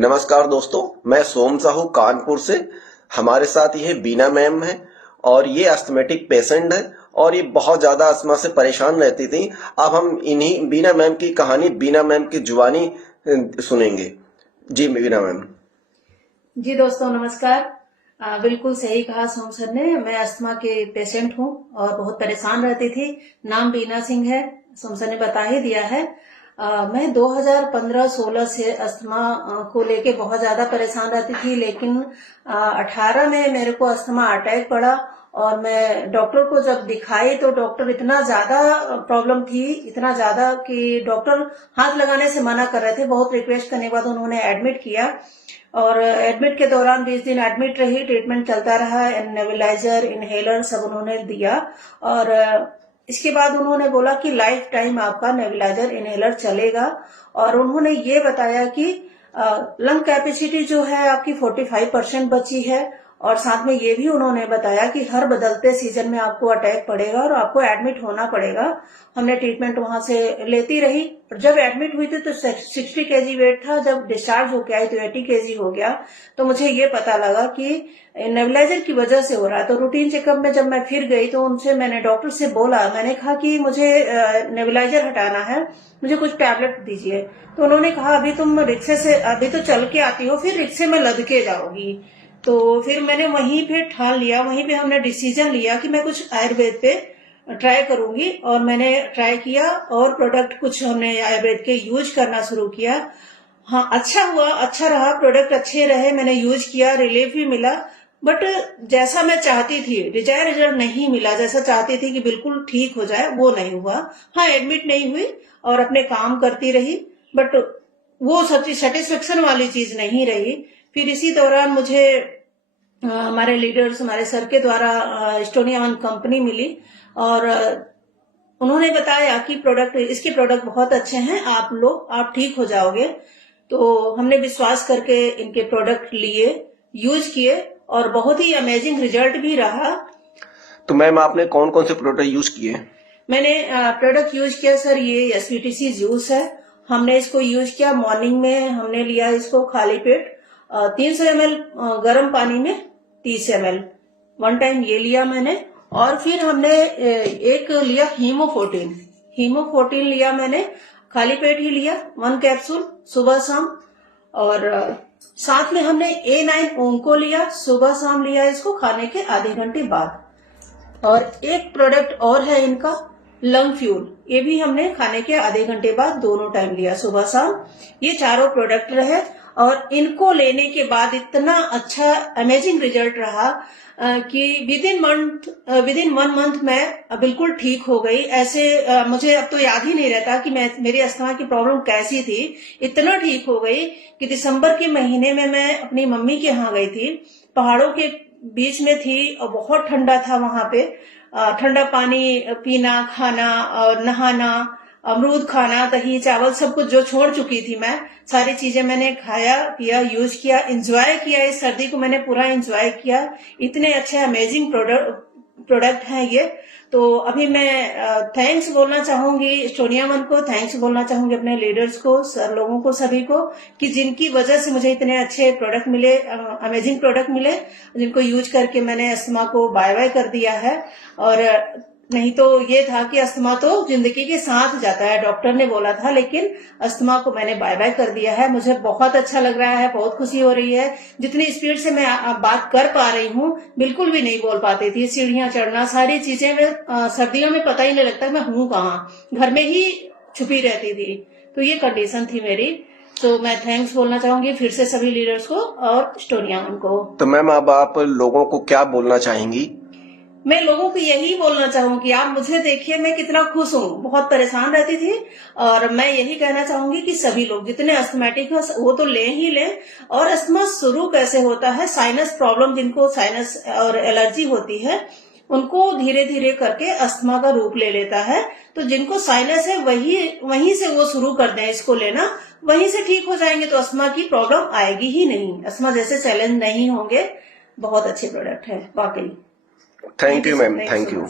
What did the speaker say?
नमस्कार दोस्तों, मैं सोम साहू कानपुर से। हमारे साथ ये बीना मैम है और ये अस्थमेटिक पेशेंट है और ये बहुत ज्यादा अस्थमा से परेशान रहती थी। अब हम इन्हीं बीना मैम की कहानी बीना मैम की जुबानी सुनेंगे। जी बीना मैम। जी दोस्तों नमस्कार। बिल्कुल सही कहा सोम सर ने। मैं अस्थमा के पेशेंट हूँ और बहुत परेशान रहती थी। नाम बीना सिंह है, सोम सर ने बता ही दिया है। मैं 2015-16 से अस्थमा को लेके बहुत ज्यादा परेशान रहती थी, लेकिन 18 में मेरे को अस्थमा अटैक पड़ा और मैं डॉक्टर को जब दिखाई तो डॉक्टर इतना ज्यादा प्रॉब्लम थी, इतना ज्यादा कि डॉक्टर हाथ लगाने से मना कर रहे थे। बहुत रिक्वेस्ट करने के बाद उन्होंने एडमिट किया और एडमिट के दौरान 20 दिन एडमिट रही, ट्रीटमेंट चलता रहा, नेबुलाइजर इनहेलर सब उन्होंने दिया और इसके बाद उन्होंने बोला कि लाइफ टाइम आपका नेबुलाइजर इनहेलर चलेगा। और उन्होंने ये बताया कि लंग कैपेसिटी जो है आपकी 45% बची है और साथ में ये भी उन्होंने बताया कि हर बदलते सीजन में आपको अटैक पड़ेगा और आपको एडमिट होना पड़ेगा। हमने ट्रीटमेंट वहां से लेती रही। जब एडमिट हुई थी तो 60 kg वेट था, जब डिस्चार्ज होके आई तो 80 kg हो गया। तो मुझे ये पता लगा कि नेबुलाइजर की वजह से हो रहा है। तो रूटीन चेकअप में जब मैं फिर गई तो उनसे मैंने डॉक्टर से बोला, मैंने कहा कि मुझे नेबुलाइजर हटाना है, मुझे कुछ टैबलेट दीजिए। तो उन्होंने कहा अभी तुम रिक्शे से, अभी तो चल के आती हो, फिर रिक्शे में लद के जाओगी। तो फिर मैंने वहीं पे ठान लिया, वहीं पे हमने डिसीजन लिया कि मैं कुछ आयुर्वेद पे ट्राई करूंगी और मैंने ट्राई किया और प्रोडक्ट कुछ हमने आयुर्वेद के यूज करना शुरू किया। हाँ, अच्छा हुआ, अच्छा रहा, प्रोडक्ट अच्छे रहे, मैंने यूज किया, रिलीफ भी मिला। बट जैसा मैं चाहती थी, डिजायर रिजल्ट नहीं मिला। जैसा चाहती थी कि बिल्कुल ठीक हो जाए, वो नहीं हुआ। हाँ, एडमिट नहीं हुई और अपने काम करती रही, बट वो सेटिस्फेक्शन वाली चीज नहीं रही। फिर इसी दौरान मुझे हमारे लीडर्स, हमारे सर के द्वारा एस्टोनिया वन कंपनी मिली और उन्होंने बताया कि इसके प्रोडक्ट बहुत अच्छे हैं, आप ठीक हो जाओगे। तो हमने विश्वास करके इनके प्रोडक्ट लिए, यूज किए और बहुत ही अमेजिंग रिजल्ट भी रहा। तो मैम आपने कौन कौन से प्रोडक्ट यूज किए? मैंने प्रोडक्ट यूज किया सर, ये एसपीटीसी जूस है। हमने इसको यूज किया मॉर्निंग में, हमने लिया इसको खाली पेट 300 ml गर्म पानी में 30 ml 1 टाइम ये लिया मैंने। और फिर हमने एक लिया हीमोफोर्टिन लिया मैंने, खाली पेट ही लिया 1 कैप्सूल सुबह शाम। और साथ में हमने A9 ओंको लिया, सुबह शाम लिया इसको खाने के आधे घंटे बाद। और एक प्रोडक्ट और है इनका लंग फ्यूल, ये भी हमने खाने के आधे घंटे बाद दोनों टाइम लिया, सुबह शाम। ये चारों प्रोडक्ट रहे और इनको लेने के बाद इतना अच्छा अमेजिंग रिजल्ट रहा कि विद इन 1 मंथ मैं बिल्कुल ठीक हो गई। ऐसे मुझे अब तो याद ही नहीं रहता कि मेरी अस्थमा की प्रॉब्लम कैसी थी। इतना ठीक हो गई कि दिसंबर के महीने में मैं अपनी मम्मी के यहाँ गई थी, पहाड़ों के बीच में थी और बहुत ठंडा था वहां पे। ठंडा पानी पीना, खाना और नहाना, अमरूद खाना, दही चावल सब कुछ जो छोड़ चुकी थी मैं, सारी चीजें मैंने खाया, पिया, यूज किया, एंजॉय किया। इस सर्दी को मैंने पूरा एंजॉय किया। इतने अच्छे अमेजिंग प्रोडक्ट हैं ये। तो अभी मैं थैंक्स बोलना चाहूंगी एस्टोनिया वन को, थैंक्स बोलना चाहूंगी अपने लीडर्स को, सर लोगों को, सभी को, कि जिनकी वजह से मुझे इतने अच्छे प्रोडक्ट मिले, अमेजिंग प्रोडक्ट मिले, जिनको यूज करके मैंने अस्थमा को बाय बाय कर दिया है। और नहीं तो ये था कि अस्थमा तो जिंदगी के साथ जाता है, डॉक्टर ने बोला था, लेकिन अस्थमा को मैंने बाय बाय कर दिया है। मुझे बहुत अच्छा लग रहा है, बहुत खुशी हो रही है। जितनी स्पीड से मैं बात कर पा रही हूँ, बिल्कुल भी नहीं बोल पाती थी। सीढ़ियां चढ़ना, सारी चीजें में सर्दियों में पता ही नहीं लगता मैं हूँ कहाँ, घर में ही छुपी रहती थी। तो ये कंडीशन थी मेरी। तो मैं थैंक्स बोलना चाहूंगी फिर से सभी लीडर्स को और एस्टोनिया को। तो मैम अब आप लोगों को क्या बोलना चाहेंगी? मैं लोगों को यही बोलना चाहूंगी, आप मुझे देखिए, मैं कितना खुश हूँ। बहुत परेशान रहती थी और मैं यही कहना चाहूंगी कि सभी लोग जितने अस्थमेटिक है वो तो ले ही ले। और अस्थमा शुरू कैसे होता है, साइनस प्रॉब्लम, जिनको साइनस और एलर्जी होती है, उनको धीरे धीरे करके अस्थमा का रूप ले लेता है। तो जिनको साइनस है वहीं से वो शुरू कर दें इसको लेना, वहीं से ठीक हो जाएंगे तो अस्थमा की प्रॉब्लम आएगी ही नहीं, अस्थमा जैसे चैलेंज नहीं होंगे। बहुत अच्छे प्रोडक्ट है वाकई। Thank you ma'am, thank you.